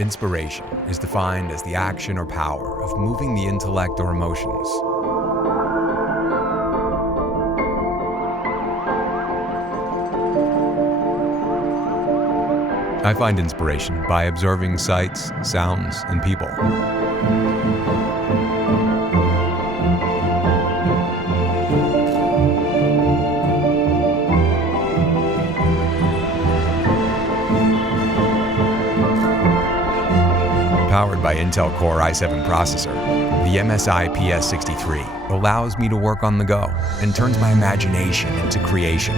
Inspiration is defined as the action or power of moving the intellect or emotions. I find inspiration by observing sights, sounds, and people. Powered by Intel Core i7 processor, the MSI PS63 allows me to work on the go and turns my imagination into creation.